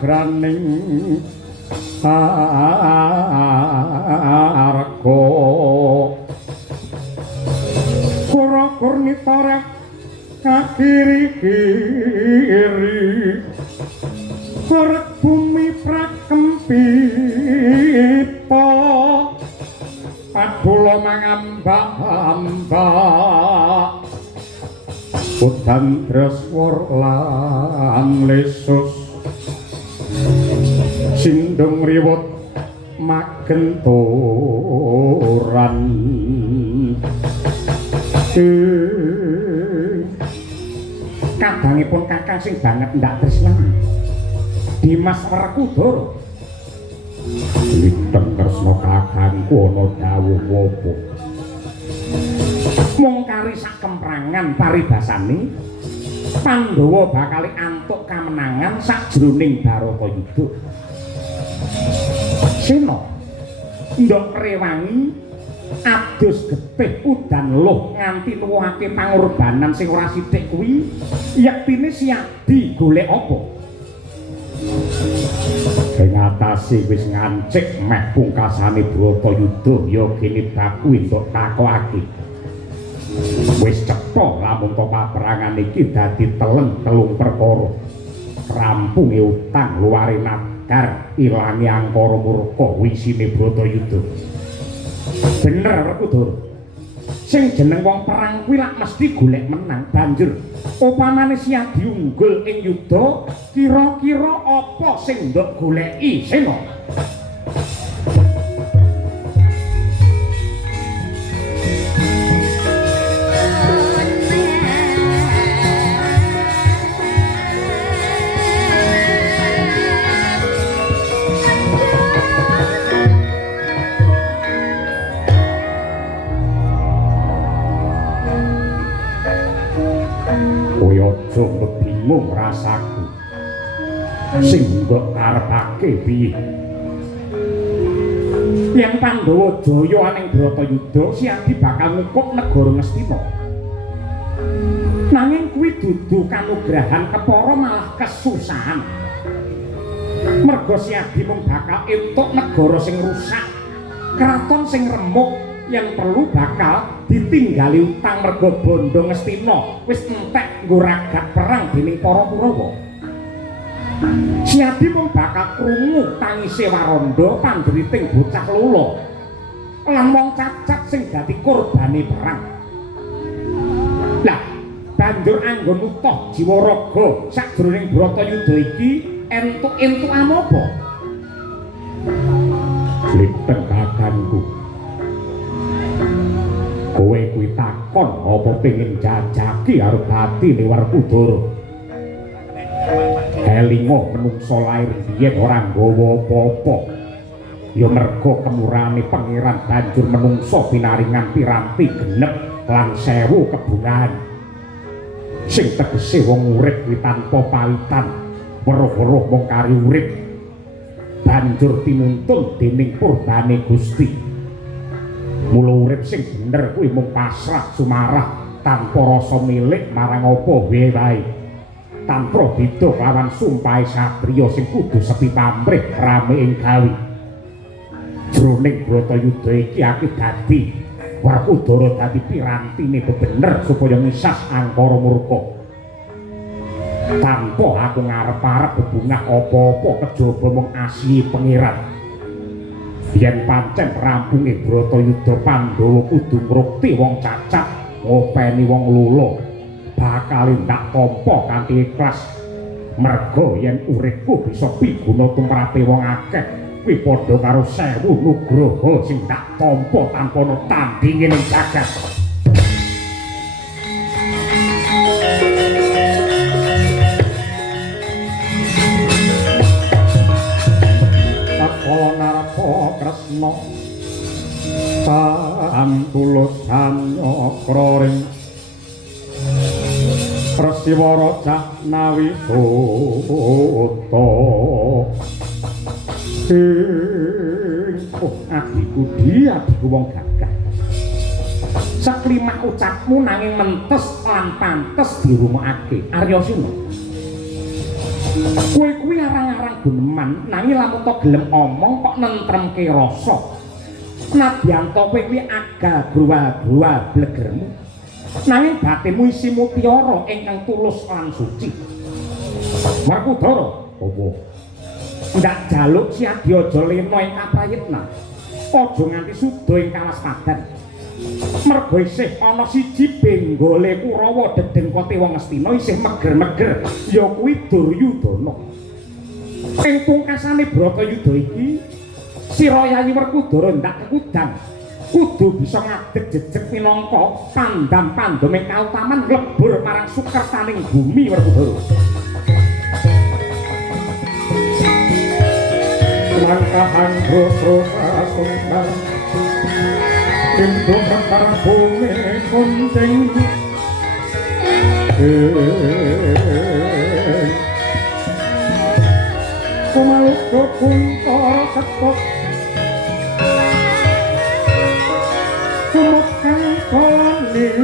palagraning arga kura kurnita kakiri-kiri korek bumi prakempita padula mangambak-ambak udan dreswur lan lesus sindung riwut magenturan kadangipun kakang sing banget ndak tresnani Dimas Werkudara Liteng Kresna kakangku ana dawuh apa mung kari sak kemprangan paribasane Pandhawa bakal antuk kamenangan sajroning Baratayuda Sena ndok rewangi adus getih udan luh nganti nuwuhake pangorbanan sing ora sithik kuwi yektine Siadi golek apa sing atase wis ngancik meh pungkasane Bratayuda ya kene baku entuk takokake wis cetha lamun to paperangan iki dadi telung perkara rampunge utang luare nadar ilange angkara murka wisine Bratayuda bener Werkudara sing jeneng wong perang kuwi lak mesti golek menang banjur upamane Siadi unggul ing yuda kira-kira apa sing ndok goleki Sena aja bingung rasaku sing mbok karepake piye yen Pandhawa jaya aning Bratayuda Siadi bakal ngukuk negara Ngastina nanging kuwi dudu kanugrahan kepara malah kesusahan merga Siadi mung bakal entuk negara sing rusak kraton sing remuk yang perlu bakal ditinggali utang merga bondo Ngastina wis entek nggo ragak perang dening para Kurawa Siadi mung bakal krungu tangise Waranda panderiting bocah lolo lan wong cacat sing dadi korbane perang lah banjur anggon utuh jiwa raga sajroning Bratayuda iki entuk-entukan apa Liteng kakangku kowe kuwi takon apa pengin jajaki arep batine Werkudara elinga menungsa lair biyen ora nggawa apa-apa ya merga kemurahane pangeran banjur menungsa pinaringan piranti genep lan 1000 kebungahan sing tegese wong urip kuwi tanpa pawitan weruh-weruh mung kari urip banjur tinuntun dening purbane Gusti mula urip sing bener kuwi mung pasrah sumarah tanpa rasa milik marang apa wae tanpa beda lawan sumpahe satriya sing kudu sepi pamrih rame ing gawe jroning Bratayuda iki aku dadi Werkudara dadi pirantine bebener supaya ngisas angkara murka tanpa aku ngarep-arep bebungah apa-apa kejaba mung asli pangeran yen pancen rampunge Bratayuda Pandhawa kudu ngrukti wong cacat ngopeni wong lula bakal ndak tampa kanthi ikhlas merga yen uripku bisa piguna tumrape wong akeh kuwi padha karo 1000 nugraha sing tak tampa tanpa ana tandinge ning jagat Kresna pantulus sanyakra Prasiwara Jahnawi Sota adikku adikku wong gagah saklimah ucapmu nanging mentes lan pantes dirumokake Arya Sena Kowe kuwi arang-arang guneman nanging lamun to gelem omong kok nentremke rasa. Nadyan to kowe kuwi aga gruwa-gruwa blegermu. Nanging batinmu isi mutiara ingkang tulus lan suci. Werkudara, apa? Ndak jaluk si Adi aja lena ing kaprayitna. Aja nganti suda ing kawastadan. Merga isih ana siji benggole Kurawa Dedengkote wong Astina isih meger-meger ya kuwi Duryudana. Ing pungkasane Bratayuda iki sira Yayi Werkudara ndak kekudang kudu bisa ngadeg jejeg minangka pandam-pandome kautaman lebur marang sukertaning bumi Werkudara. Langkahan terus-terusan tunggal pintu perkara bumi kunting kumaluk kuntor ketok kumukkan konit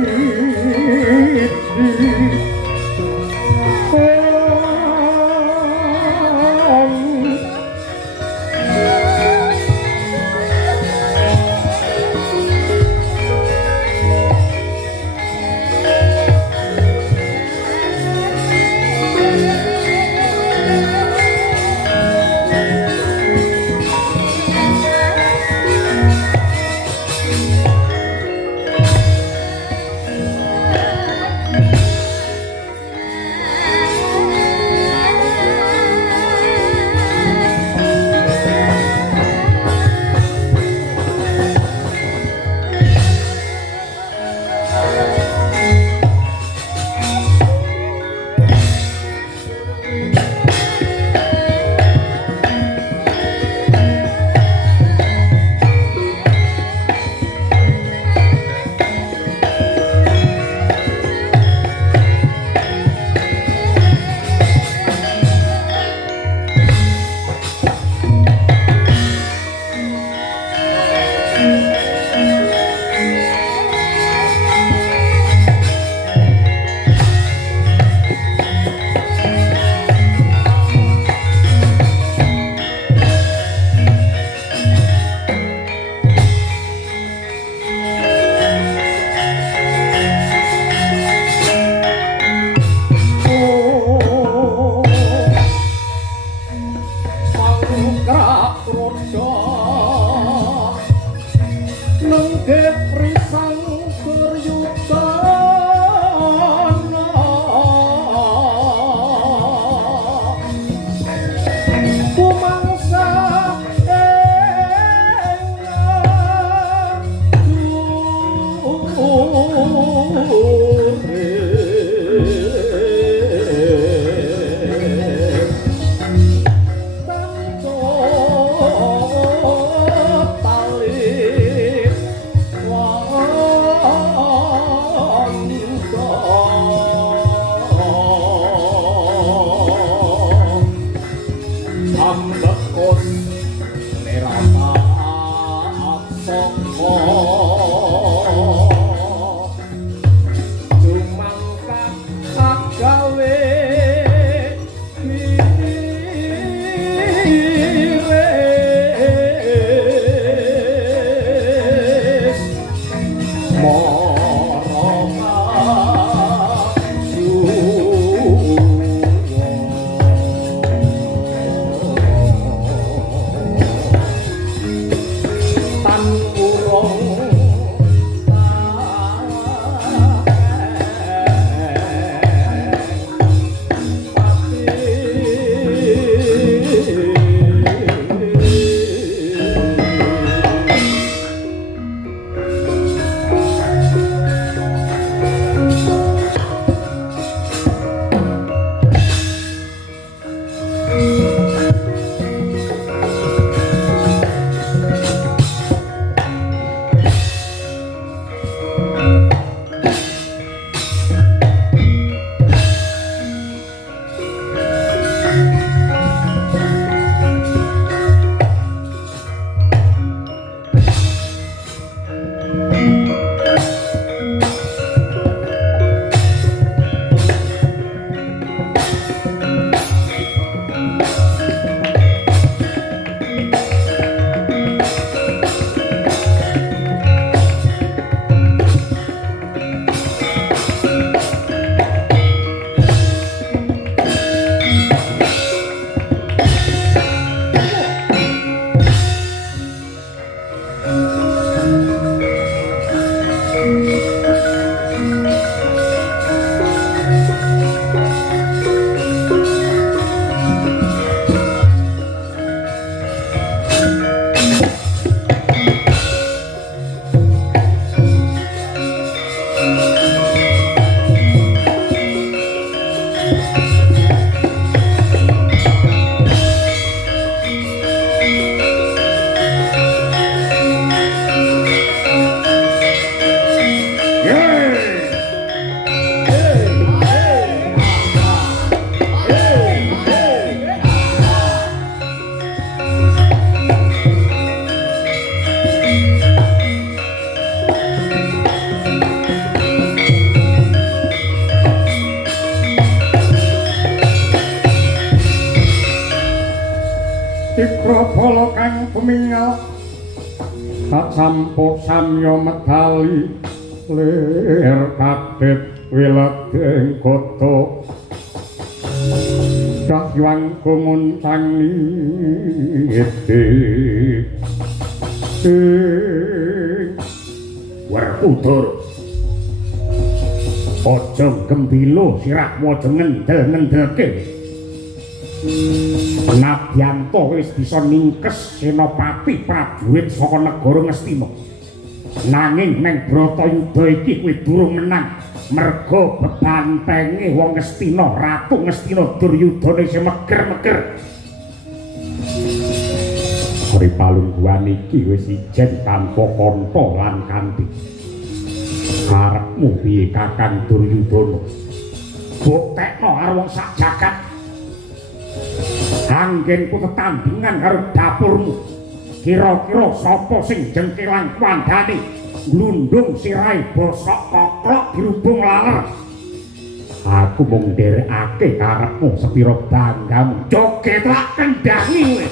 Kacampo samya medali lir kadhet wiledeng koto kahyang kumuncan niti Werkudara aja gembilo sirahmu aja ngendel-ngendelke Nadyanto wis bisa ningkes senopati prajurit saka negara Ngastina nanging neng Bratayuda iki kuwi durung menang merga bebantenge wong Ngastina Ratu Ngastina Duryudana isih meger-meger Ripalungguhan iki wis ijen tanpa kanta lan kanthi karepmu piye Kakang Duryudana buktekno karo wong sak jagat anggenku tetandingan karo dapurmu kira-kira sapa sing jengkelang kandhane glundung sirahe bosok koklok dirubung laler aku mung nderekake karepmu sepira banggamu joget lak kendhangi kowe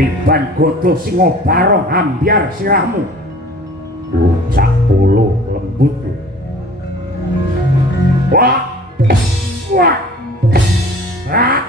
tiban godo singo barong ambyar sirahmu cak puluh lembut wah wah ah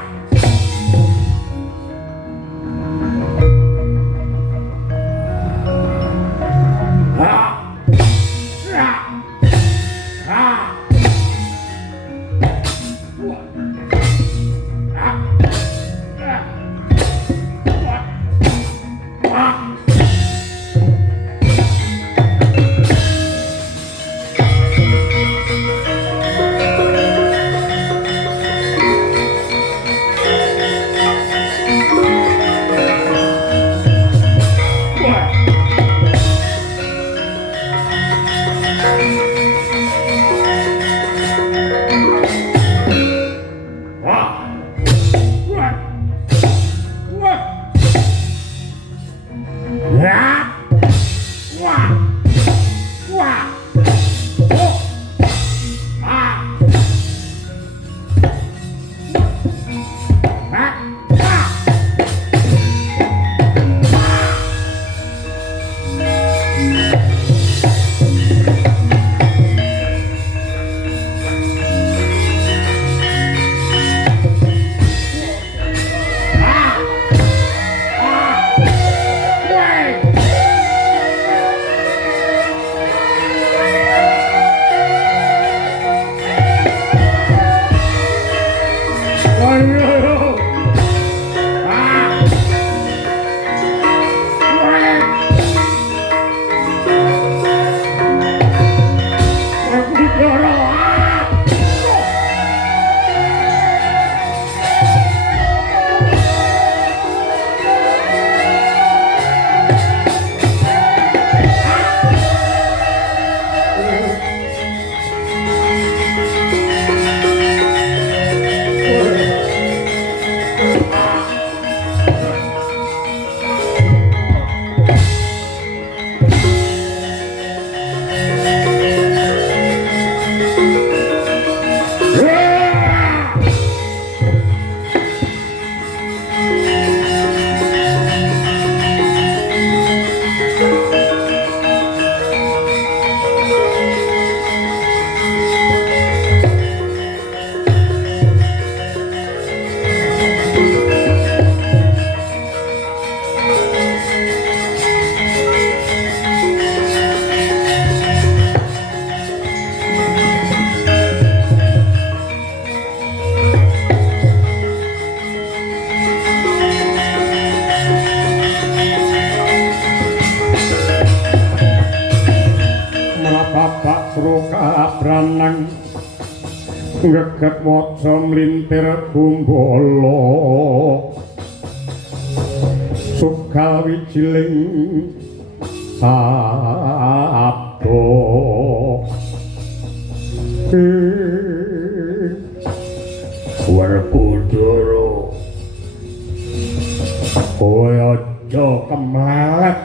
geget waca mlintir gumbala sugal wijiling sabda Werkudara kowe aja kemlelet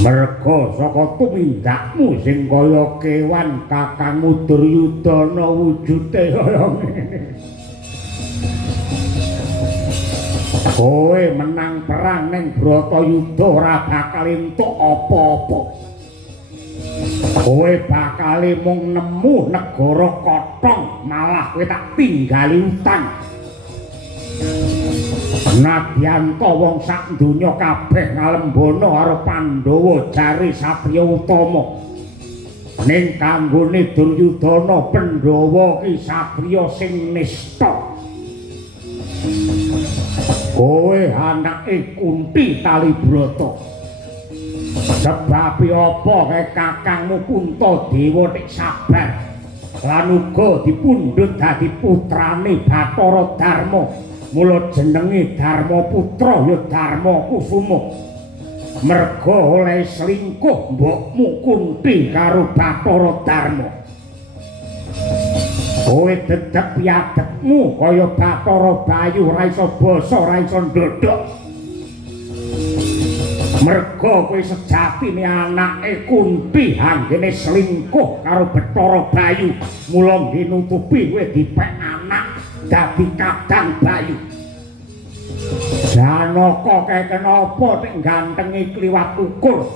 merga saka tumindakmu sing kaya kewan kakangmu Duryudana wujude kaya ngene. Kowe menang perang ning Bratayuda ora bakal entuk apa-apa. Kowe bakal mung nemu negara kotong, malah kowe tak tinggali utang. Nadyanto wong sak donya kabeh ngalembana karo Pandhawa jare Satriya Utama. Ning kanggone Duryudana Pandhawa ki satriya sing nista. Kowe anake Kunti Talibrata. Sebab apa kae kakangmu Puntadewa nek sabar lan uga dipundhut dadi putrane Bathara Darma. Mula jenenge Darmaputra ya Darma Kusuma. Merga oleh selingkuh mbokmu Kunti karo Bathara Darma. Kowe dedep piadepmu kaya Bathara Bayu ora iso basa ora iso ndodhok. Merga kowe sejatine anake Kunti anggene selingkuh karo Bathara Bayu. Mula nutupi kowe dipek anak dadi Kadang Bayu. Janaka kae kenapa nek gantengi kliwat ukur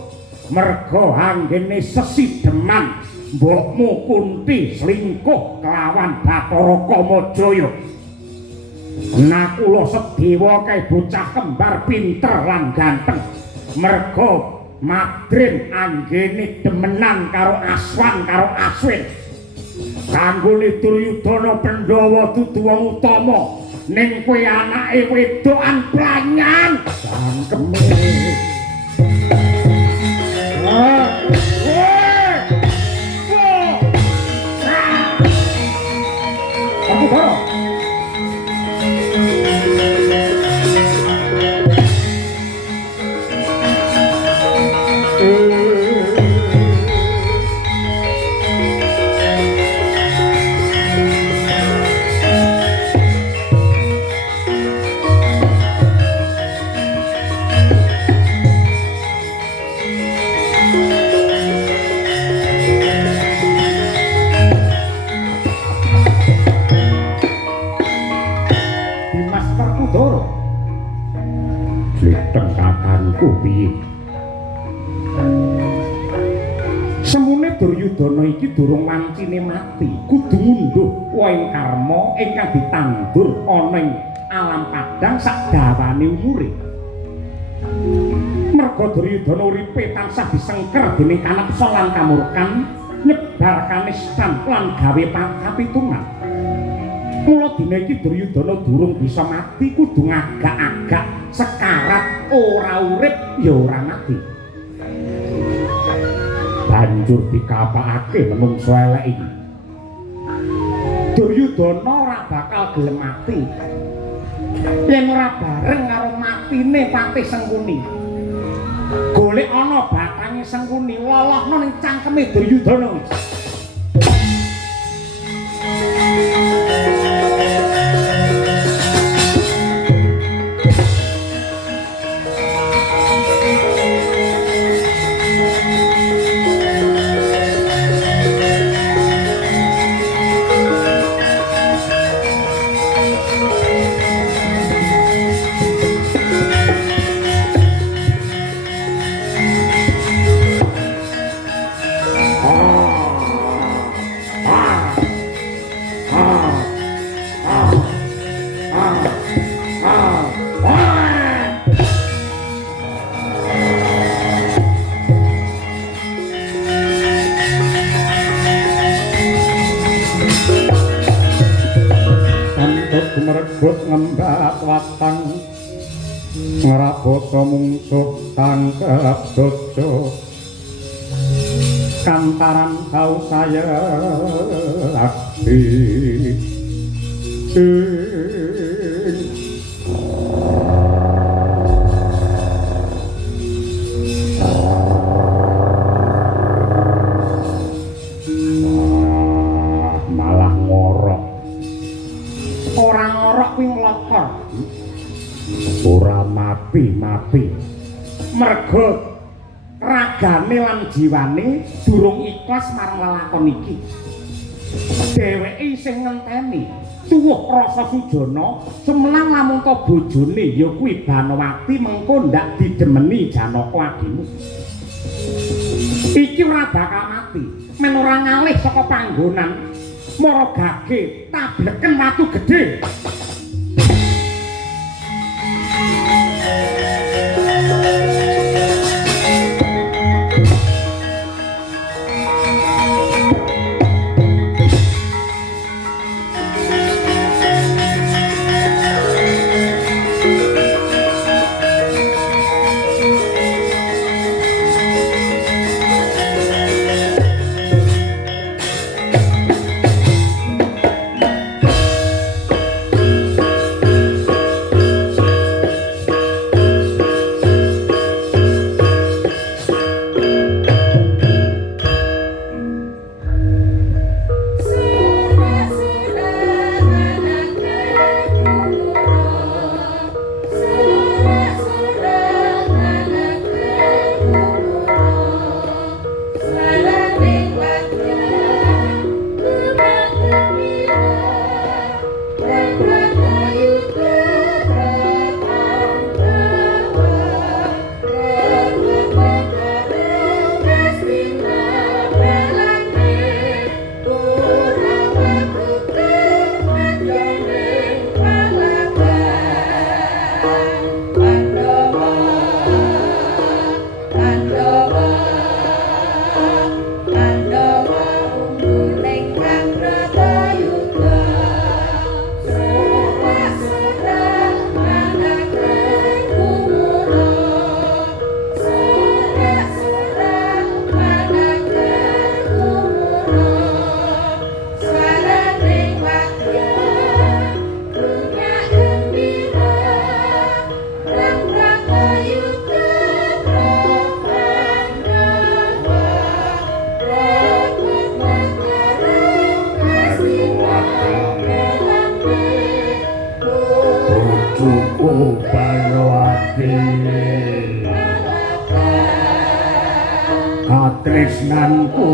merga anggene sesideman mbokmu Kunti selingkuh kelawan Bathara Kamajaya. Nah kula sedewa kae bocah kembar pinter lan ganteng merga Madrim anggene demenan karo Aswan karo Aswin. Kanggone Duryudana Pandhawa dudu wong utama ning kowe anake wedokan planyang cangkeme. Aku baru piye semune Duryudana iki durung wancine mati kudu ngunduh wohing karma ingkang ditandur ana ing alam padang sak dawane umure merga Duryudana uripe tansah disengker dening kanepsa lan kamurkan nyebar kanistan lan gawe pangkapitungan mula dina iki Duryudana durung bisa mati kudu ngagak-agak sekarat ora urip ya ora mati banjur dikapakake menungso elek iki Duryudana ora bakal gelem mati yen ora bareng karo matine Patih Sengkuni golek ana batange Sengkuni lolohno ning cangkeme Duryudana ngembak watang ngrabata mungsuh tangkep dojo kantaran kau saya akti malah ngorok orang ngorok kuwi nglokor ora mati-mati merga ragane lan jiwane durung ikhlas marang lelakon iki dheweke sing ngenteni tuwuh rasa sujana semenang lamun to bojone ya kuwi Banowati mengko ndak didemeni Janaka adimu iki ora bakal mati men ora ngalih saka panggonan mara gage tableken watu gedhe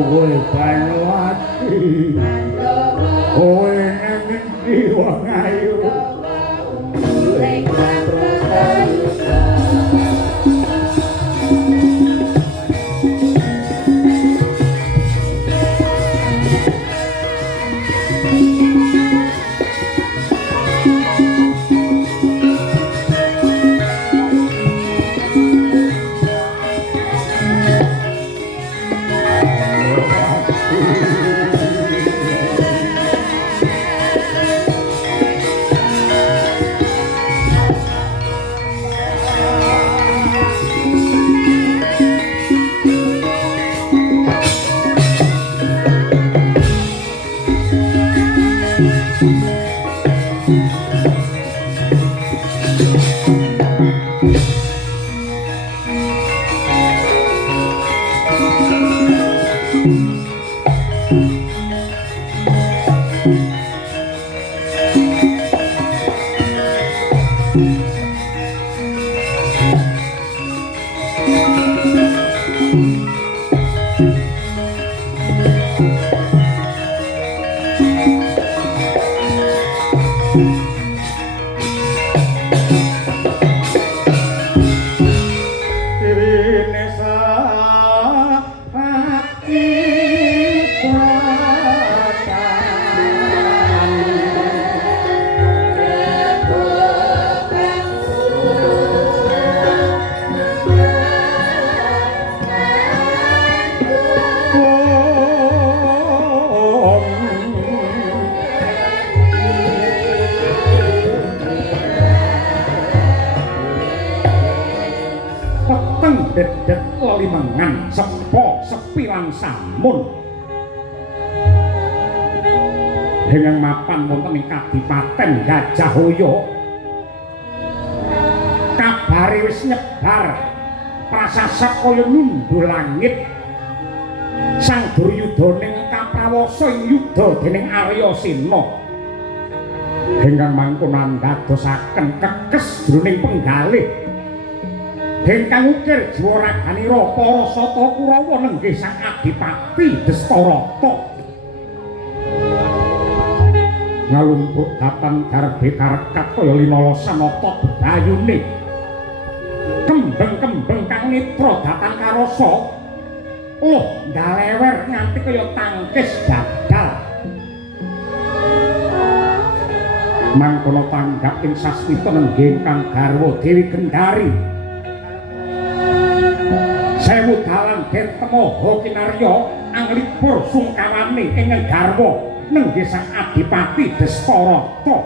kowe Banowati kowe nang endi wong ayu dedet lelimengan sepo sepilang samun dengan mapan wonten ing Kadipaten Gajahhoya kabare wis nyebar prasasat kaya nundul langit Sang Duryudana ing kaprawasa ing yuda dening Arya Sena ingkang mangkon andadosaken kekes jroning penggalih ingkang ukir jiwa raganira para sata Kurawa nenggih Sang Adipati Dastarata ngalumpuk datan garbe karekat kaya linala sanata bebayune kembang-kembang kang netra datan karasa ndalewer nganti kaya tangkis dadal mangkono tanggap ing sasmita nenggih ingkang garwa Dewi Gendari sewu dalan den temaha kinarya anglipur sungkawane ing garwa nenggih Sang Adipati Dastarata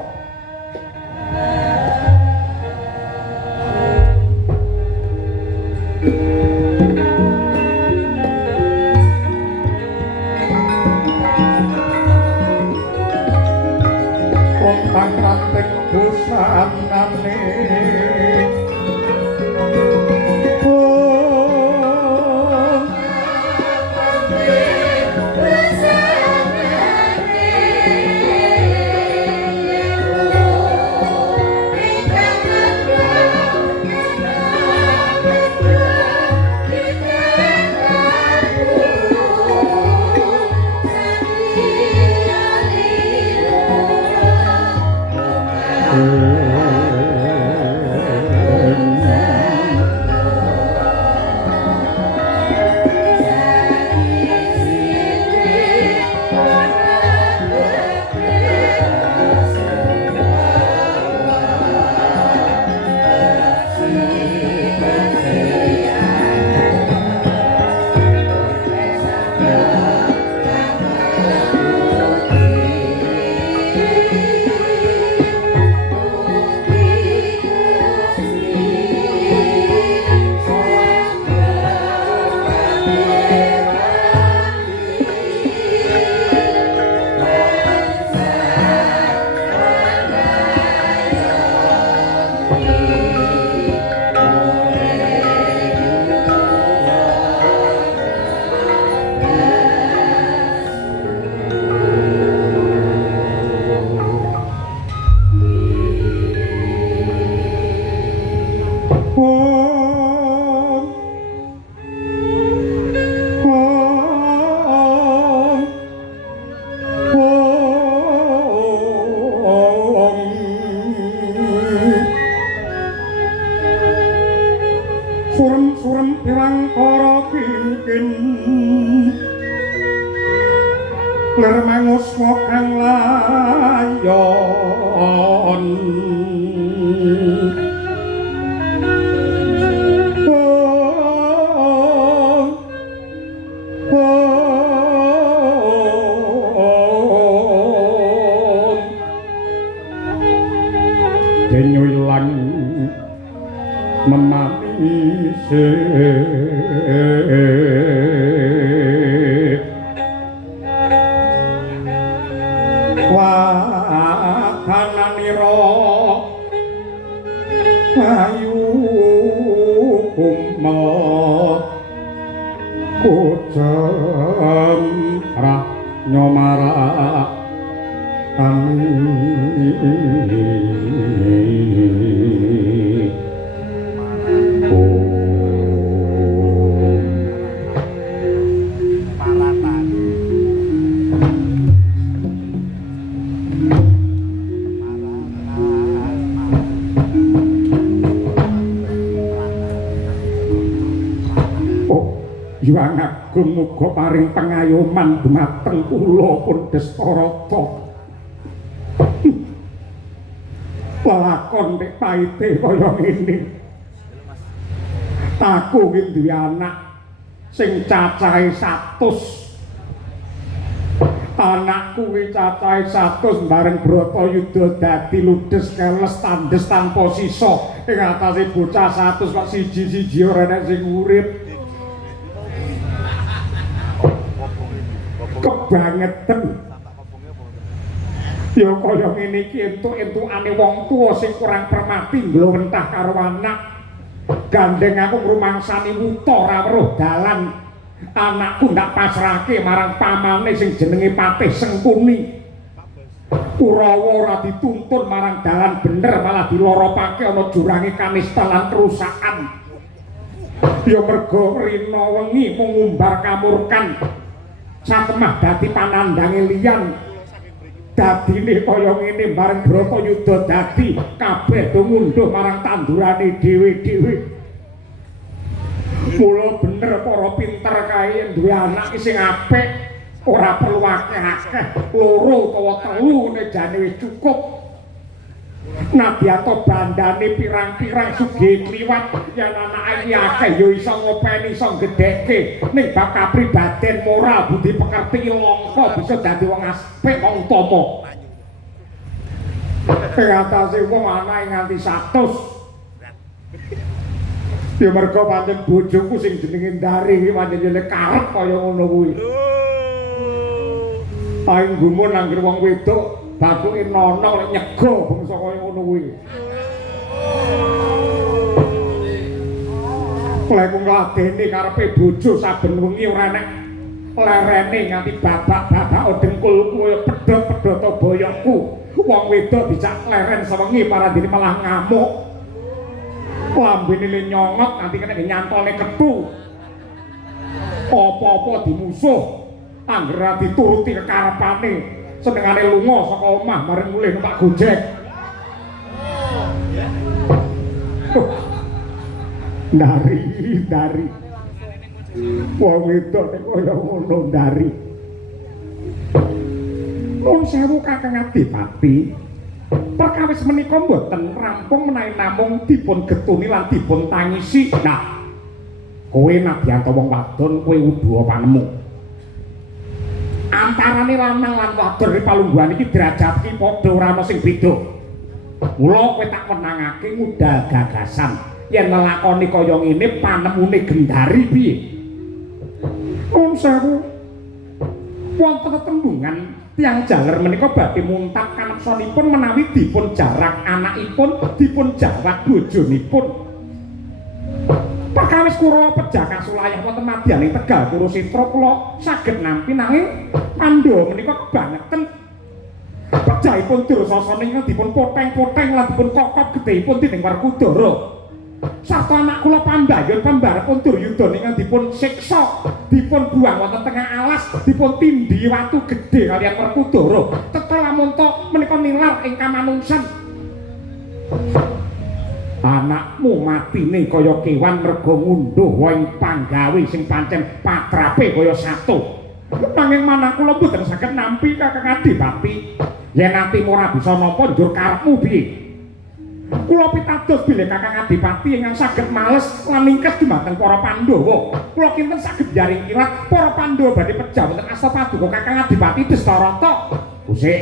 Pontang ranting busanane tresna kang layon denyo ilang memanise wakananira ayu kumma kucem ra nyomara Yuang Agung muga paring pengayoman dumateng kula pun Destarata. Lakon nek paite kaya ngene. Aku iki duwe anak sing cacahe 100. Anakku kuwi cacahe 100 bareng Bratayuda dadi ludes keles tandes tanpa sisa. Ing atase bocah 100 kok siji-siji ora enek sing urip. Kebangetan ya kaya ngene iki entuk-entukane wong tuwa sing kurang permati nglowentah karo anak gandeng aku ngrumangsani wuta ora weruh dalan anakku ndak pasrahke marang pamane sing jenenge Patih Sengkuni Kurawa ora dituntun marang dalan bener malah diloropake ana jurange kanista lan kerusakan ya mergo rina wengi mengumbar kamurkan satemah dadi panandange liyan dadine kaya ngene bareng Bratayuda dadi kabeh do ngunduh marang tandurane dhewe-dhewe mula bener para pinter kae duwe anak sing apik ora perlu akeh-akeh loro utawa telu jane wis cukup Nadiato bandane pirang-pirang sugih kliwat yen anake akeh ya iso ngopeni iso gedhekke ning bab kapribaden moral budi pekerti langka bisa dadi wong apik wong utama. Ing atase wong anake nganti 100. Ya mergo pancen bojoku sing jenenge Ndari iki pancen yen karep kaya ngono kuwi. Aing gumun anggere wong wedok bakuke nono lek nyego bangsa kaya ngono kuwi. Lek ngladeni karepe bojo saben wengi ora enek lerene nganti babak-babak dengkulku kaya pedhot-pedhot boyokku. Wong wedok dicak leren sewengi paradine malah ngamuk. Lambene le nyongot nganti kena nyantolne kethu. Apa-apa dimusuh anggere dituruti kekarepane. Senengane lunga saka omah bareng mulih numpak Gojek. Dari. Wong wedok nek kaya ngono Dari. Nuwun sewu Kakang Adipati. Perkawis menika mboten rampung menawi namung dipun getuni lan dipun tangisi. Nah, kowe Nadiyanto wong wadon kowe udu panemu. Antarane lanang lan wadon palungguhan iki derajat iki padha ora ana sing beda. Mula kowe tak menangake ngudal gagasan yen nglakoni kaya ngene panemune Gendari piye. Nuwun sewu. Wonten tetembungan tiyang jaler menika badhe muntak kanepsanipun menawi dipun jarak anakipun, dipun jarak bojonipun. Perkawis Kurawa pejah kasulayah wonten madyaning Tegal Kurusitra kula saged nampi nanging Pandhawa menika kebangetan. Pejahipun Dursasana ingkang dipun poteng-poteng lan dipun kokop gedhehipun dening Werkudara. Sarta anak kula Pambayun pambarepun Duryudana ingkang dipun siksa, dipun buang wonten tengah alas, dipun tindhi watu gedhe kaliyan Werkudara. Tetep lamun to menika nilar ing kamanungsan. Anakmu matine kaya kewan mergo ngunduh wae panggawe sing pancen patrape kaya satu. Nanging manah kula mboten saged nampi Kakang Adipati. Yen atimu ora bisa nampa njur karepmu piye? Kula pitados bilih Kakang Adipati ingkang saged males lan ningkes dumateng para Pandhawa. Kula kinten saged jaring kirat para Pandhawa badhe pejah wonten asta paduka Kakang Adipati Dastarata. Usik.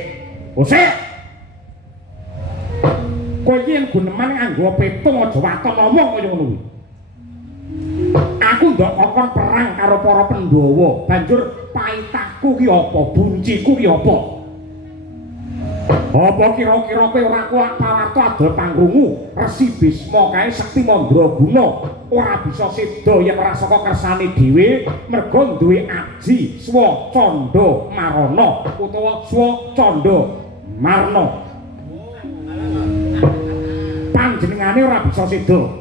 Kowe yen guneman nganggo petung aja waton ngomong kaya ngono kuwi. Aku ndok kokon perang karo para Pandhawa, banjur paitaku ki apa, bunciku ki apa? Apa kira-kira kowe ora kuat pawarta adol pangrungu Resi Bisma kae Sekti Mandraguna ora bisa seda yen ora saka kersane dhewe merga duwe aji Swacanda Marana utawa Swacanda Marna. Panjenengane ora bisa seda.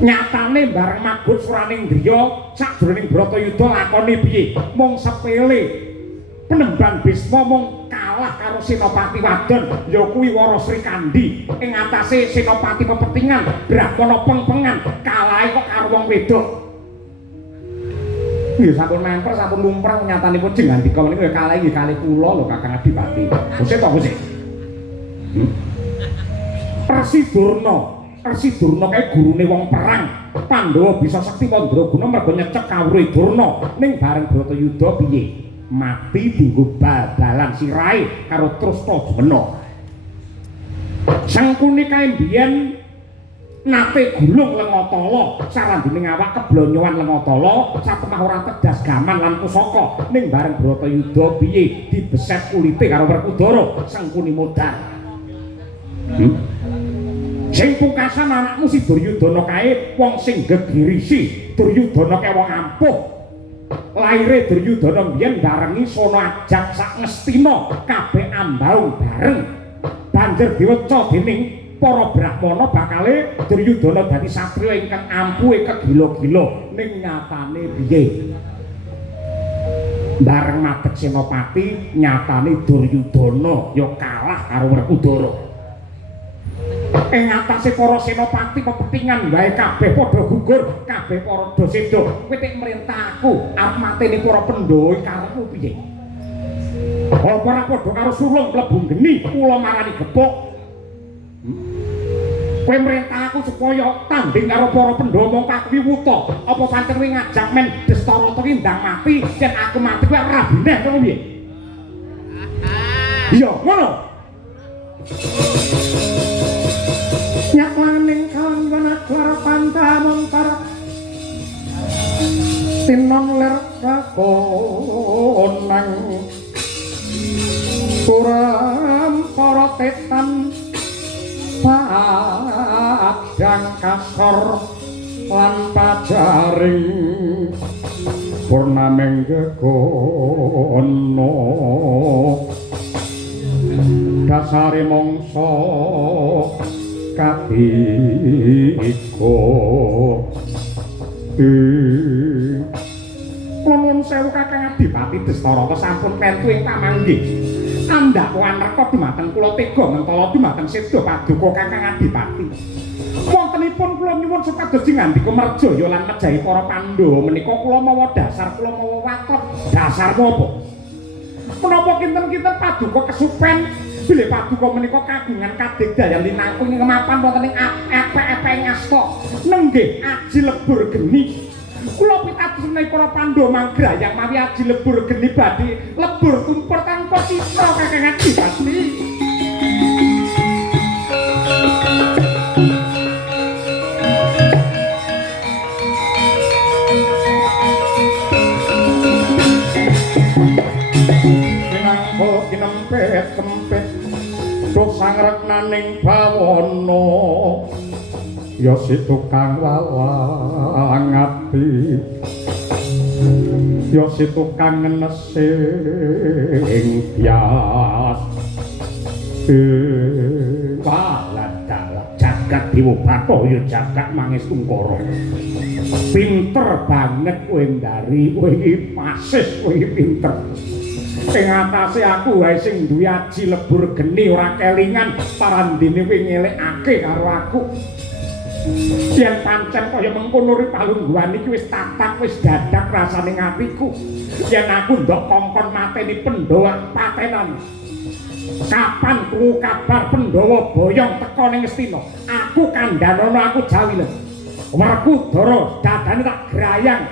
Nyatane bareng magut suraning driya sajroning Bratayuda lakone piye? Mung sepele. Penemban Bisma mung kalah karo Senopati wadon ya kuwi Wara Srikandi ing atase Senopati Pepetingan Brahmana Pengpengan kalahe kok karo wong wedok. Nggih sampun memper sampun lumprah nyatanipun jeng ngandika menika ya kalahe nggih kalih kula lho Kakang Adipati. Wis to wis. Resi Durna kae gurune wong perang. Pandhawa bisa Sekti Mandraguna mergo nyecek kawruhe Durna ning bareng Bratayuda piye? Mati dinggo bal-balan sirahe karo Trustajumena. Sangkune kae mbiyen nate gulung Lengatala sarandining awak keblonyoan Lengatala satemah ora tedas gaman lan pusaka ning bareng Bratayuda piye dibeset kulite karo Werkudara Sangkuni modal. Sing pungkasan anakmu si Duryudana kae wong sing gegirisi. Duryudana kae wong ampuh. Laire Duryudana mbiyen barengi sono ajak sak ngestina kabeh ambaung bareng. Banjur diweca dening para Brahmana bakale Duryudana dadi satriya ingkang ampuhe kegila-gila ning nyatane piye? Bareng madheg Senopati nyatane Duryudana ya kalah karo Werkudara. Ing atase para Senopati Pepetingan wae kabeh padha gugur, kabeh para dosedo. Kowe tek mrentah aku arep mateni para Pandhawa karepmu piye? Apa ora padha karo sulung mlebu geni kula marani gepuk? Kowe mrentah aku supaya tanding karo para Pandhawa mung kawiwuta. Apa pancen kowe ngajak men Dastarata ki ndang mati, yen aku mati kowe ora bineh to piye? Iya, ngono. Nyaklaning kalanggan aklar pantamontar tinon ler kakonang suram para tetan padang kasor lan pajaring purnameng gegono dasare mongso katiko nuwun sewu Kakang Adipati Dastarata sampun pentu ing pamanggih andhapan reka dumateng kula tega mentala dumateng seda paduka Kakang Adipati wontenipun kula nyuwun supados ngandika merjaya lan mejahi para Pandhawa menika kula mawa dasar kula mawa waton dasar apa menapa kinten-kinten paduka kesupen bilih paduka menika kagungan kadigdayan linangkung ing kemapan wonten ing epek-epek ngasta nenggih aji lebur geni kula pitados menawi para Pandhawa manggrayang mawi aji lebur geni badhe lebur tumpur tanpa citra Kakang Adipati. Kinempet-kempet dosang reknaning bawana ya si tukang walang ati ya si tukang ngenesing bias waladala jagat Dewa Batara jagat Mangestungkara pinter banget kowe ndari kowe iki pasis kowe pinter ing atase aku wae sing duwe aji lebur geni ora kelingan parandene kowe ngelekake karo aku yen pancen kaya mengkono Ripalungguhan iki wis tatak wis dadak rasane ngatiku yen aku ndok kongkon mateni Pandhawa patenan kapan krungu kabar Pandhawa boyong teka ning Ngastina aku kandhanono aku jawilen Werkudara dadane tak grayang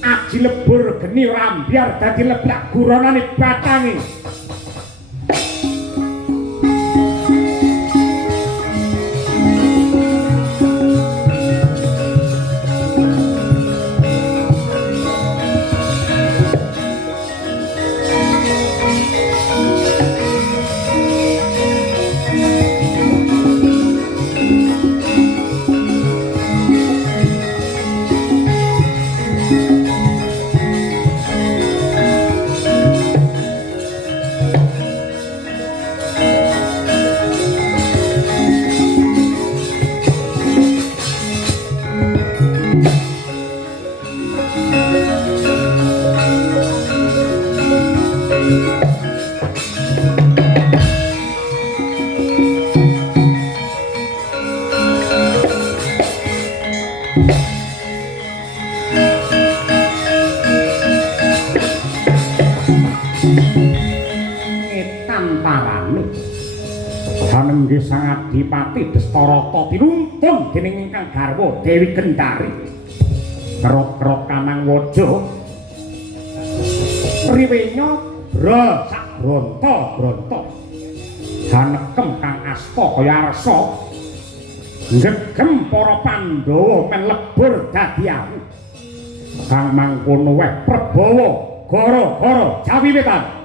aji lebur geni rambyar dadi leblak guronane batange Sang Adipati Dastarata tinuntun dening ingkang garwa Dewi Gendari kerok-kerok Kanang Waja riwenya bra sak bronto-bronto hanekem kang asta kaya arsa gegem para Pandhawa men lebur dadi awu kang mangkono weh Prabawa gara-gara Jawi Wetan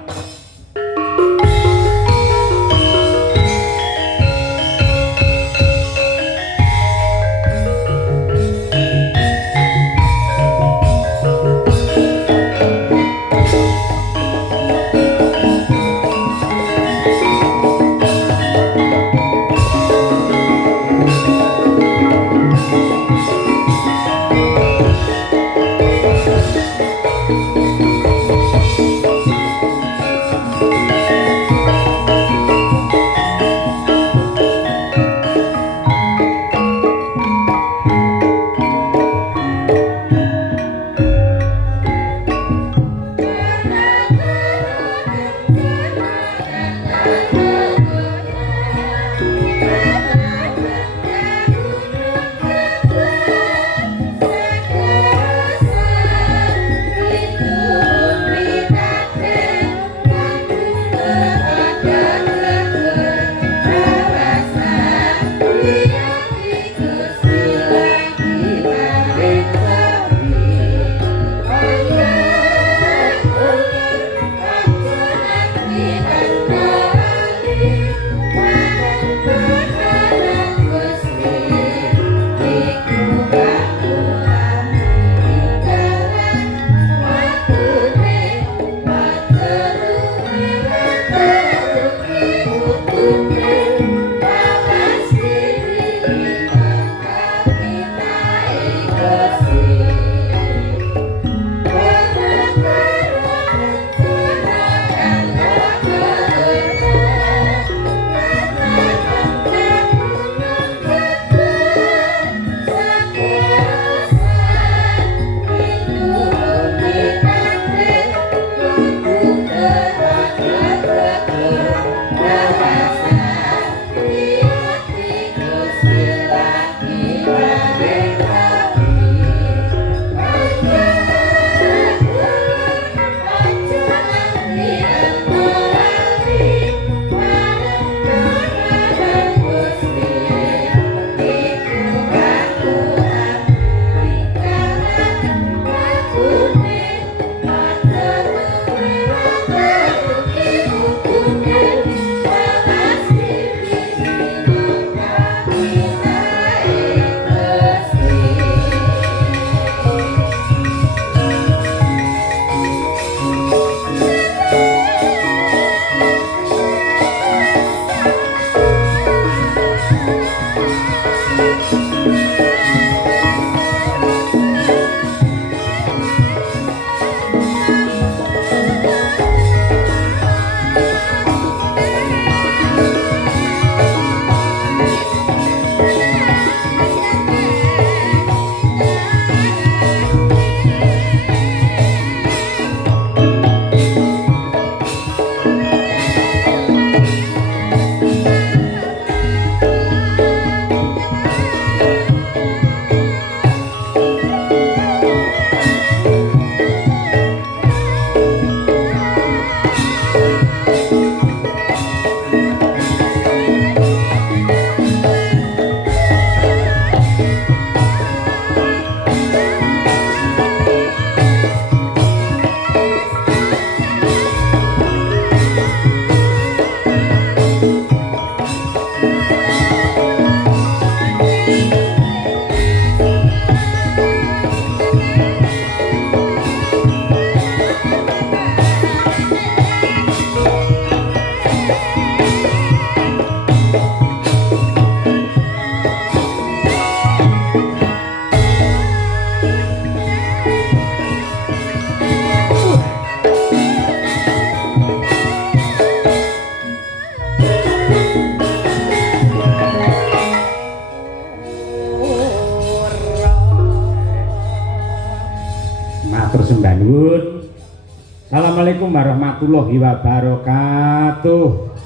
Assalamualaikum warahmatullahi wabarakatuh.